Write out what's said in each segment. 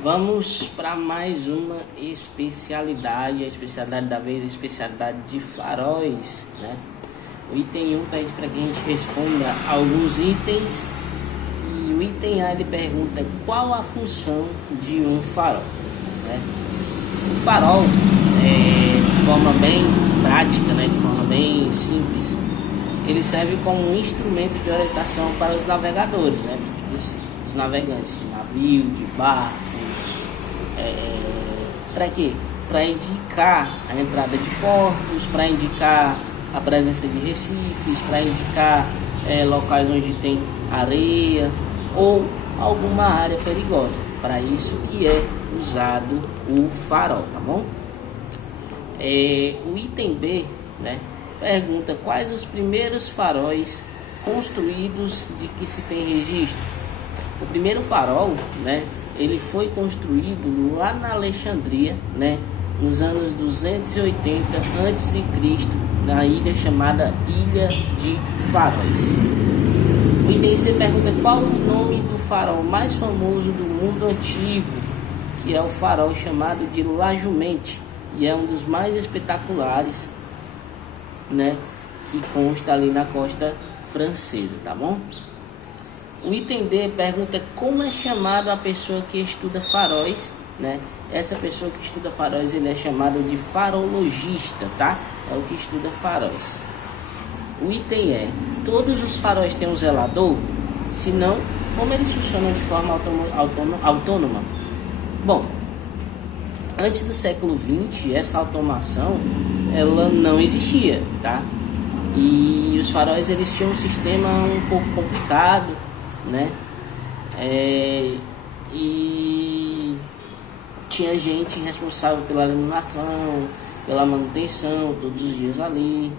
Vamos para mais uma especialidade, a especialidade da vez, a especialidade de faróis, né? O item 1 pede para que a gente responda alguns itens e o item A ele pergunta qual a função de um farol, né? O farol, de forma bem prática, né? De forma bem simples, ele serve como um instrumento de orientação para os navegadores, né? Os navegantes de navio, de barcos, para quê? Para indicar a entrada de portos, para indicar a presença de recifes, para indicar locais onde tem areia ou alguma área perigosa. Para isso que é usado o farol, tá bom? O item B, né, pergunta quais os primeiros faróis construídos de que se tem registro. O primeiro farol, né, ele foi construído lá na Alexandria, né, nos anos 280 a.C., na ilha chamada Ilha de Faróis. O item C pergunta qual o nome do farol mais famoso do mundo antigo, que é o farol chamado de La Jumente, e é um dos mais espetaculares, né, que consta ali na costa francesa, tá bom? O item D pergunta como é chamado a pessoa que estuda faróis, né? Essa pessoa que estuda faróis, ele é chamado de farologista, tá? É o que estuda faróis. O item é, todos os faróis têm um zelador? Se não, como eles funcionam de forma autônoma? Bom, antes do século XX, essa automação, ela não existia, tá? E os faróis, eles tinham um sistema um pouco complicado, né? E tinha gente responsável pela iluminação, pela manutenção, todos os dias ali.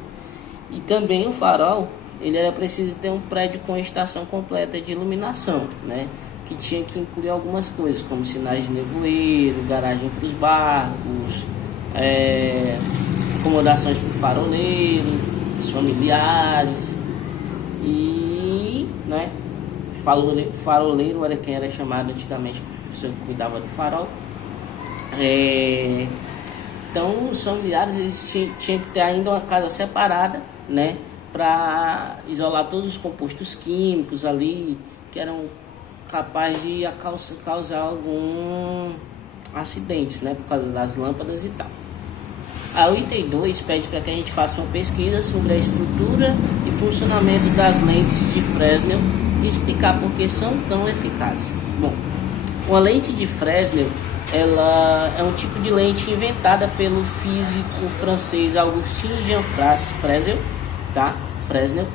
E também o farol, ele era preciso ter um prédio com estação completa de iluminação, né? Que tinha que incluir algumas coisas, como sinais de nevoeiro, garagem para os barcos, acomodações para o faroleiro, os familiares e, né? Faroleiro era quem era chamado antigamente, a pessoa que cuidava do farol. Então os familiares, eles tinham que ter ainda uma casa separada, né, para isolar todos os compostos químicos ali que eram capazes de causar algum acidentes, né, por causa das lâmpadas e tal. O item 2 pede para que a gente faça uma pesquisa sobre a estrutura e funcionamento das lentes de Fresnel e explicar por que são tão eficazes. Bom, uma lente de Fresnel, ela é um tipo de lente inventada pelo físico francês Augustin Jean Fresnel, tá? Fresnel,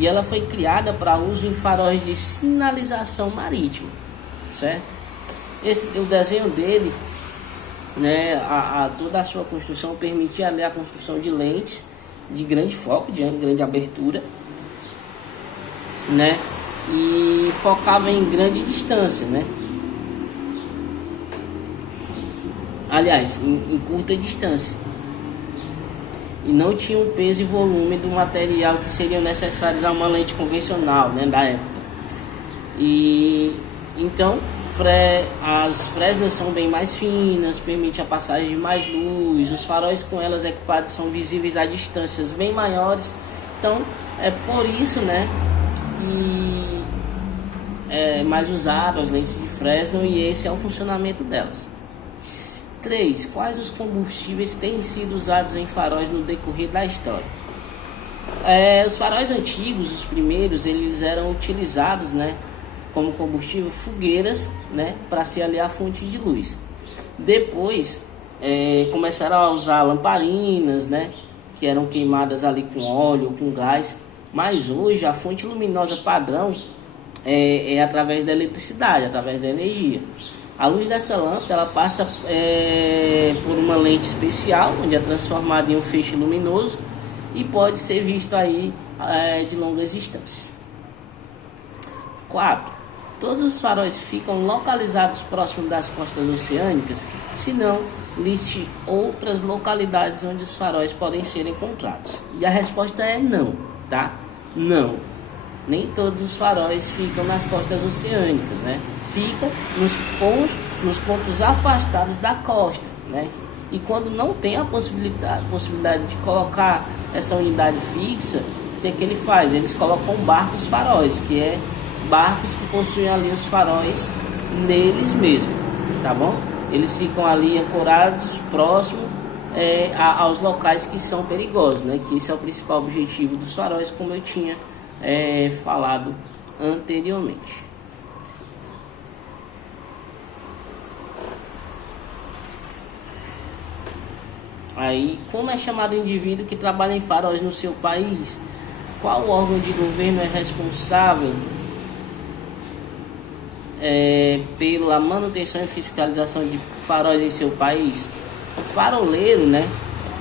e ela foi criada para uso em faróis de sinalização marítima, certo? O desenho dele, né, toda a sua construção permitia ali a construção de lentes de grande foco, de grande abertura, né? E focava em grande distância, né? Aliás, em curta distância. E não tinha o peso e volume do material que seriam necessários a uma lente convencional, né, da época. E então as Fresnel são bem mais finas, permite a passagem de mais luz, os faróis com elas equipados são visíveis a distâncias bem maiores. Então é por isso, né, que é mais usado as lentes de Fresnel, e esse é o funcionamento delas. 3. Quais os combustíveis têm sido usados em faróis no decorrer da história? Os faróis antigos, os primeiros, eles eram utilizados, né, como combustível fogueiras, né, para se aliar à fonte de luz. Depois começaram a usar lamparinas, né, que eram queimadas ali com óleo ou com gás. Mas hoje a fonte luminosa padrão é através da eletricidade, através da energia. A luz dessa lâmpada, ela passa por uma lente especial, onde é transformada em um feixe luminoso e pode ser visto aí de longas distâncias. 4. Todos os faróis ficam localizados próximo das costas oceânicas? Se não, liste outras localidades onde os faróis podem ser encontrados. E a resposta é não, tá? Não. nem todos os faróis ficam nas costas oceânicas, né? Fica nos pontos afastados da costa, né? E quando não tem a possibilidade de colocar essa unidade fixa, o que é que ele faz? Eles colocam barcos faróis, que é barcos que possuem ali os faróis neles mesmos, tá bom? Eles ficam ali ancorados próximo aos locais que são perigosos, né? Que esse é o principal objetivo dos faróis, como eu tinha falado anteriormente. Aí, como é chamado o indivíduo que trabalha em faróis no seu país? Qual órgão de governo é responsável pela manutenção e fiscalização de faróis em seu país? O faroleiro, né,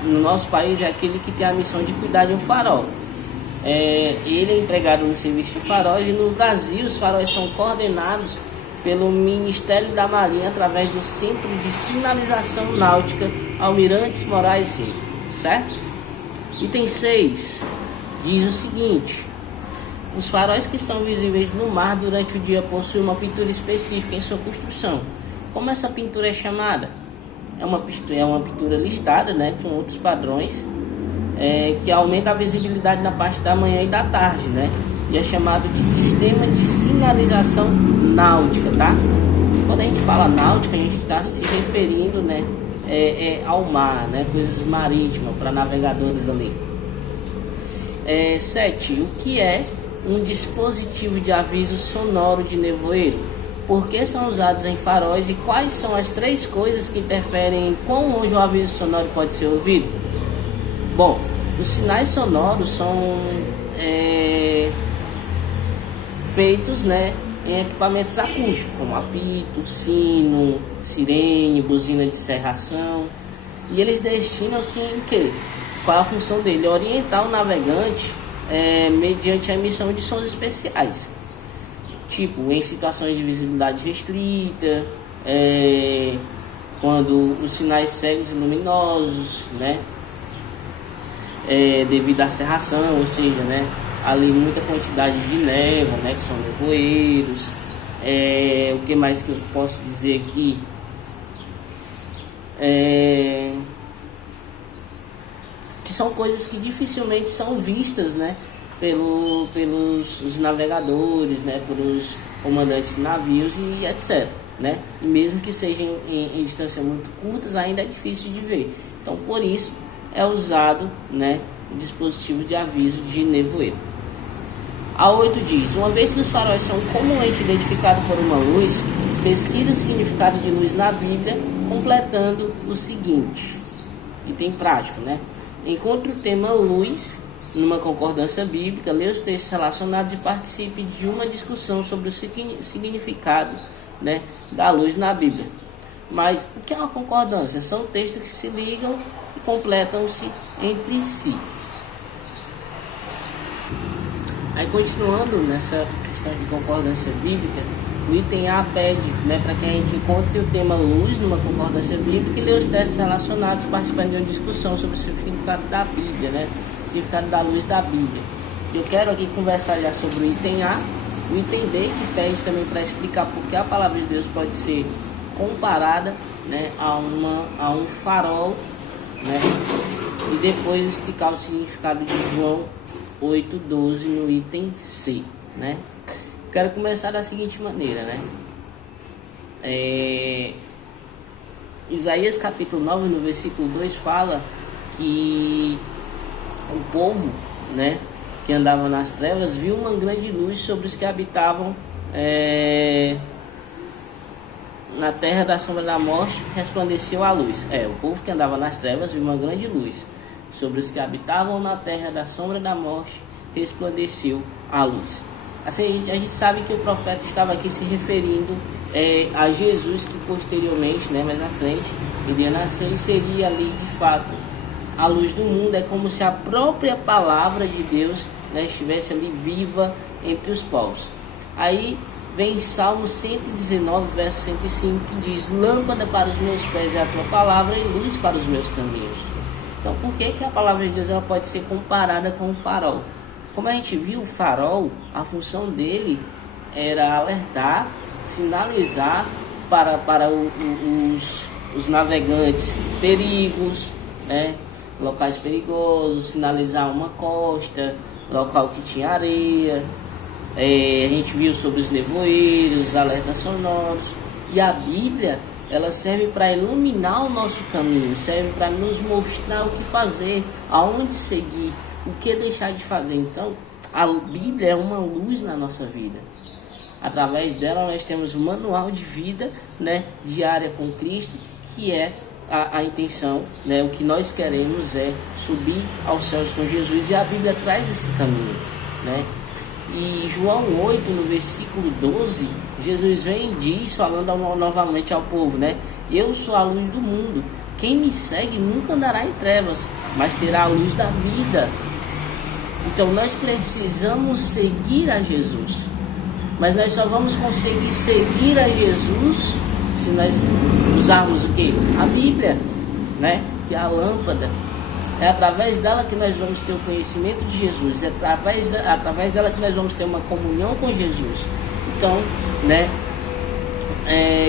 no nosso país, é aquele que tem a missão de cuidar de um farol. Ele é empregado no serviço de faróis, e no Brasil os faróis são coordenados pelo Ministério da Marinha através do Centro de Sinalização Náutica Almirantes Moraes Rey, certo? Item 6 diz o seguinte: os faróis que estão visíveis no mar durante o dia possuem uma pintura específica em sua construção. Como essa pintura é chamada? É uma pintura listada, né, com outros padrões, que aumenta a visibilidade na parte da manhã e da tarde, né? E é chamado de sistema de sinalização náutica, tá? Quando a gente fala náutica, a gente está se referindo, né, ao mar, né, coisas marítimas, para navegadores ali. 7. O que é um dispositivo de aviso sonoro de nevoeiro? Por que são usados em faróis e quais são as 3 coisas que interferem em quão longe o aviso sonoro pode ser ouvido? Bom, os sinais sonoros são feitos, né, em equipamentos acústicos, como apito, sino, sirene, buzina de serração. E eles destinam-se em quê? Qual é a função dele? Orientar o navegante mediante a emissão de sons especiais, tipo em situações de visibilidade restrita, quando os sinais cegos e luminosos, né, devido à serração, ou seja, né, ali muita quantidade de névoa, né, que são nevoeiros. O que mais que eu posso dizer aqui? Que são coisas que dificilmente são vistas, né, pelos os navegadores, né, pelos comandantes de navios e etc, né? E mesmo que sejam em distâncias muito curtas, ainda é difícil de ver. Então, por isso é usado, né, o dispositivo de aviso de nevoeiro. A 8 diz: uma vez que os faróis são comumente identificados por uma luz, pesquisa o significado de luz na Bíblia, completando o seguinte. Item prático, né? Encontre o tema luz numa concordância bíblica, leia os textos relacionados e participe de uma discussão sobre o significado, né, da luz na Bíblia. Mas o que é uma concordância? São textos que se ligam e completam-se entre si. Aí, continuando nessa questão de concordância bíblica, o item A pede, né, para que a gente encontre o tema luz numa concordância bíblica e lê os textos relacionados, participando de uma discussão sobre o significado da Bíblia, né, o significado da luz da Bíblia. Eu quero aqui conversar já sobre o item A, o item B, que pede também para explicar por que a palavra de Deus pode ser comparada, né, a um farol, né, e depois explicar o significado de João 8,12 no item C, né? Quero começar da seguinte maneira, né? Isaías capítulo 9, no versículo 2, fala que o povo, né, que andava nas trevas viu uma grande luz sobre os que habitavam na terra da sombra da morte, resplandeceu a luz. O povo que andava nas trevas viu uma grande luz sobre os que habitavam na terra da sombra da morte, resplandeceu a luz. Assim, a gente sabe que o profeta estava aqui se referindo a Jesus, que posteriormente, né, mais na frente, iria nascer e seria ali de fato a luz do mundo. É como se a própria palavra de Deus, né, estivesse ali viva entre os povos. Aí vem Salmo 119, verso 105, que diz: lâmpada para os meus pés é a tua palavra e luz para os meus caminhos. Então, por que a palavra de Deus ela pode ser comparada com um farol? Como a gente viu, o farol, a função dele era alertar, sinalizar para os navegantes perigos, né? Locais perigosos, sinalizar uma costa, local que tinha areia. A gente viu sobre os nevoeiros, os alertas sonoros. E a Bíblia, ela serve para iluminar o nosso caminho, serve para nos mostrar o que fazer, aonde seguir, o que deixar de fazer. Então, a Bíblia é uma luz na nossa vida. Através dela nós temos um manual de vida, né, diária com Cristo, que é a intenção, né, o que nós queremos é subir aos céus com Jesus, e a Bíblia traz esse caminho, né? E João 8, no versículo 12, Jesus vem e diz, falando novamente ao povo, né? Eu sou a luz do mundo. Quem me segue nunca andará em trevas, mas terá a luz da vida. Então nós precisamos seguir a Jesus. Mas nós só vamos conseguir seguir a Jesus se nós usarmos o quê? A Bíblia, né? Que é a lâmpada. É através dela que nós vamos ter o conhecimento de Jesus. É através dela que nós vamos ter uma comunhão com Jesus. Então, né?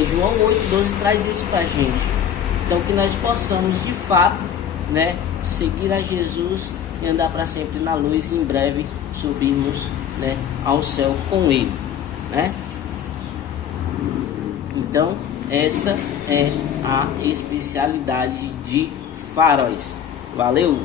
João 8,12 traz isso pra gente. Então, que nós possamos, de fato, né? Seguir a Jesus e andar para sempre na luz, e em breve subirmos, né, ao céu com Ele, né? Então, essa é a especialidade de faróis. Valeu!